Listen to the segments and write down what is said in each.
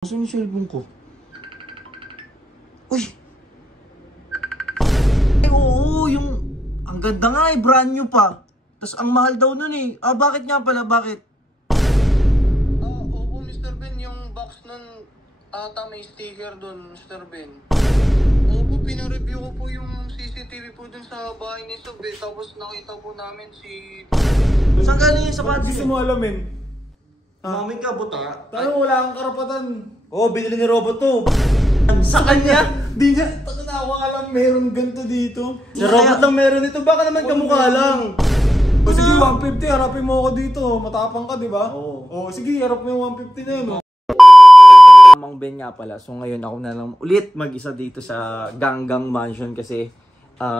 Saan yung cellphone ko? Uy! Ay, oo, yung... Ang ganda nga eh, brand new pa. Tapos ang mahal daw nun eh. Ah, bakit nga pala, bakit? Opo, Mr. Ben, yung box nun, ata may sticker dun, Mr. Ben. Opo, pinareview ko po yung CCTV po dun sa bahay ni Sob eh. Tapos nakita po namin si... Saan galing yung sapatos Gusto eh? mo alamin? Maming ka, buta. Tanong wala kang karapatan. Oo, binili ni Robot to. Sa kanya? Di niya, taka na ako alam meron ganito dito. Si Robot lang meron ito, baka naman kamukha lang. O sige, 150, harapin mo ako dito. Matapang ka, di ba? Oo. O sige, harap mo yung 150 na yun. Mang Ben nga pala. So ngayon ako na lang ulit mag-isa dito sa Ganggang Mansion kasi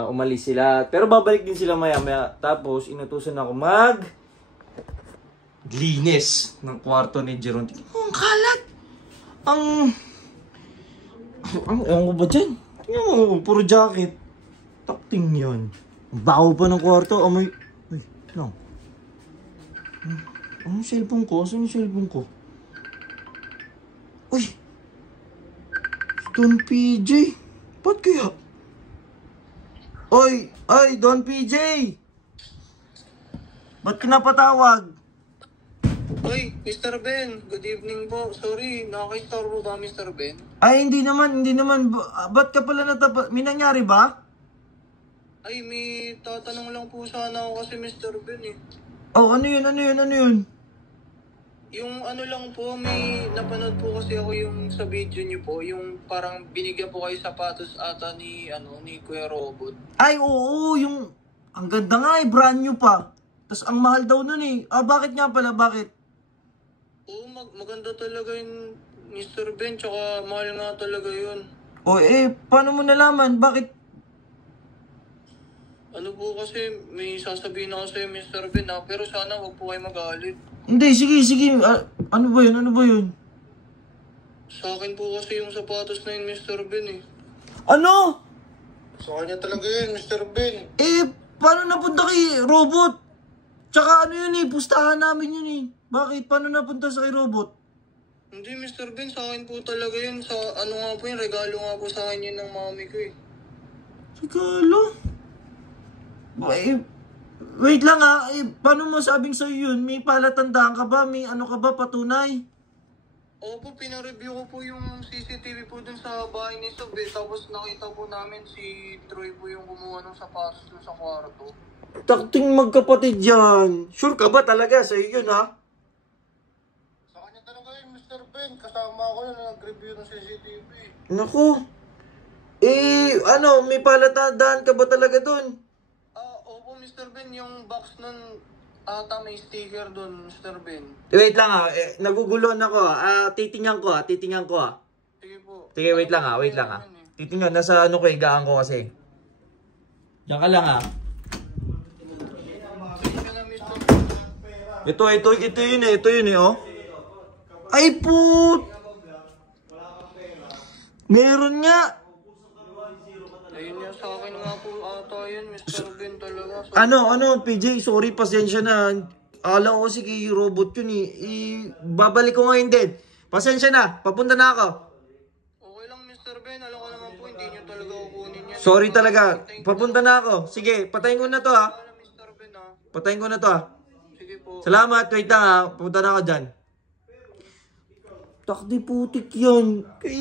umalis sila. Pero babalik din sila maya-maya. Tapos inutusan ako linis ng kwarto ni Jeron. Ang kalat! Ewan ko ba dyan? Tingnan mo, puro jacket. Takting yan. Ang baho pa ng kwarto. Amoy... Uy, lang. Ano yung cellphone ko? Saan yung cellphone ko? Uy! Don PJ! Ba't kaya? Oy! Ay, Don PJ! Ba't kinapatawag? Uy, Mr. Ben, good evening po. Sorry, nakaka-istorbo ba, Mr. Ben? Ay, hindi naman. Ba't ka pala natapat? May nangyari ba? Ay, may tatanong lang po sana ako kasi Mr. Ben eh. Oh, ano yun? Yung ano lang po, may napanood po kasi ako yung sa video niyo po, yung parang binigyan po kayo sapatos ata ni Kuya Robot. Ay, oo, yung... Ang ganda nga eh, brand new pa. Tapos ang mahal daw nun eh. Ah, bakit nga pala, bakit? Oo, maganda talaga yung Mr. Ben, tsaka mahal nga talaga yun. O paano mo nalaman? Bakit? Ano po kasi, may sasabihin ako sa'yo Mr. Ben ha, pero sana wag po kayo magalit. Hindi, sige. Ano ba yun? Sa akin po kasi yung sapatos na yun Mr. Ben eh. Ano? Sa kanya talaga yun Mr. Ben. Paano napunta kay Robot? Tsaka ano yun eh, pustahan namin yun eh. Bakit? Paano napunta sa kay Robot? Hindi Mr. Ben, sa akin po talaga yun. Sa ano nga po yun, regalo nga po sa akin yun ng mami ko eh. Regalo? Wait lang ha. Paano mo sabing sa'yo yun? May palatandaan ka ba? May ano ka ba? Patunay? Opo, pinareview ko po yung CCTV po dun sa bahay ni Sob eh. Tapos nakita po namin si Troy po yung kumuha ng sapatos dun sa kwarto. Takting magkapatid yan. Sure ka ba talaga sa'yo yun ha? Sa kanya talaga yun Mr. Ben. Kasama ako na nag-review ng CCTV. Naku. May palatandaan ka ba talaga dun? Opo Mr. Ben, yung box nun ata may sticker dun Mr. Ben. Wait lang ha. Naguguluhan ako ha. Titingnan ko ha. Sige po. Sige, wait lang ha. Titingnan. Nasa higaan ko kasi. Diyan ka lang ha. Ito yun eh, oh. Ay, put! Meron nga. Ayun nga, sa akin nga po ata yun, Mr. Ben talaga. PJ, sorry, pasensya na. Akala ko kasi kay Robot yun eh. Babalik ko ngayon din. Pasensya na, papunta na ako. Okay lang, Mr. Ben. Alam ko naman po, hindi nyo talaga kukunin yan. Sorry talaga, papunta na ako. Sige, patayin ko na to ha. Alam, Mr. Ben ha. Patayin ko na to ha. Sige po. Salamat, wait lang ha. Pupunta na ako dyan. Takdi putik yan. Kay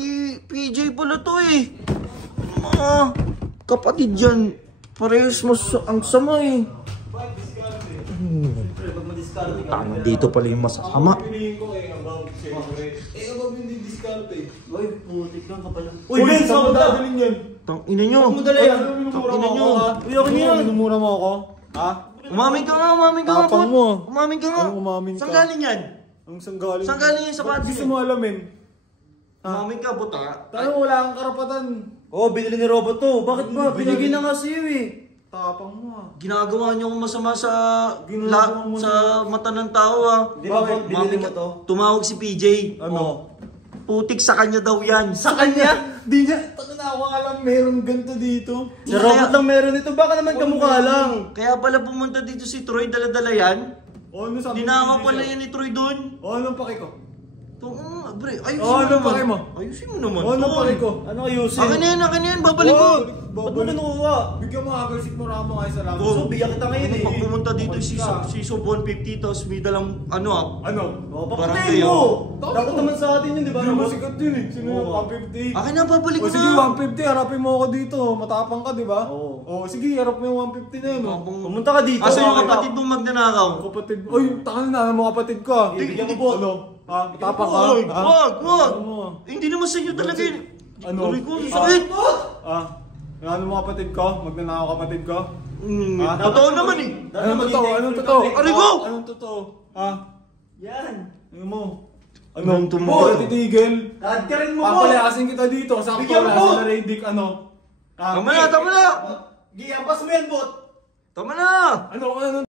PJ pala to eh. Kapatid yan. Parehas mo ang sama eh. Tama, dito pala yung masasama. Abang hindi discount eh. Uy, putik lang kapal lang. Uy, Ben, saan mo dadalhin yan? Tangina nyo. Madali yan. Tangina nyo. Uy, ako niyan. Minumura mo ako? Ha? Umamin ka nga Tapang po. mo. Umamin ka nga. Anong umamin ka? Saan galing yan? Ang sanggaling. Saan galing yung sapatos Gusto yan? mo alamin? Umamin ka, buta. Tanong wala kang karapatan. Oo, binili ni Robot to. Bakit ba? Binigyan na nga sa'yo eh. Tapang mo ah. Ginagawa niyo akong masama sa Ginagawa mo sa mata ng tao ah. Di ba Bakit? binili mo to? Tumawag si PJ. Ano? Putik sa kanya daw yan. Sa kanya? Di niya, taka na ako alam meron ganito dito. Si Robot lang meron ito, baka naman kamukha lang. Kaya pala pumunta dito si Troy, dala-dala yan. O ano sabi Dinama mo, pala siya? yan ni Troy doon. O anong paki ko? Bre, Oh, ayusin mo ano naman. pare mo? Ayusin mo naman. Oh, ano tol. pare ko? Ano ayusin? Akin na yan, babalik ko. Ba't mo kinukuha? Bigyan mo agad si Moramo kayo sa laban. So, bigyan kita ngayon eh. Pag pumunta dito Bumalik ka. si Sob 150 tapos may dalang Ano? Oh, Parang papatayin kayo. mo! Dapat naman sa atin yun, di ba? Hindi mo sikat yun eh. Sino yung Oo. 150? Akin na, babalik O ko sige, na. 150. Harapin mo ako dito. Matapang ka, di ba? Oo. O sige, harap mo yung 150 na yun. oh. Pumunta ka dito. Asa yung bakit? kapatid mong magnanakaw? Kapatid. Oy, takan na mo kapatid ko. ah. Bigyan mo po. Ano? Ha? Matapang ka? Oy, Ha? wag. Ano mo? Hindi naman sa inyo talaga yun. Ano? Aray ko, sakit. Ah? Ano mo kapatid ko? Magnanakaw kapatid ko? Ah, Totoo naman eh. Anong totoo? Anong totoo? Aray ko! Anong totoo? Ha? Yan. Ano mo? Anong Ano tumo? titigil? Dad ka rin mo po! Papalayasin kita dito. Sakto Bigyan mo na po! sa Radic ano? Ah, Tama na, tama na. Giampas mo yan, bot! Tama na. Ano?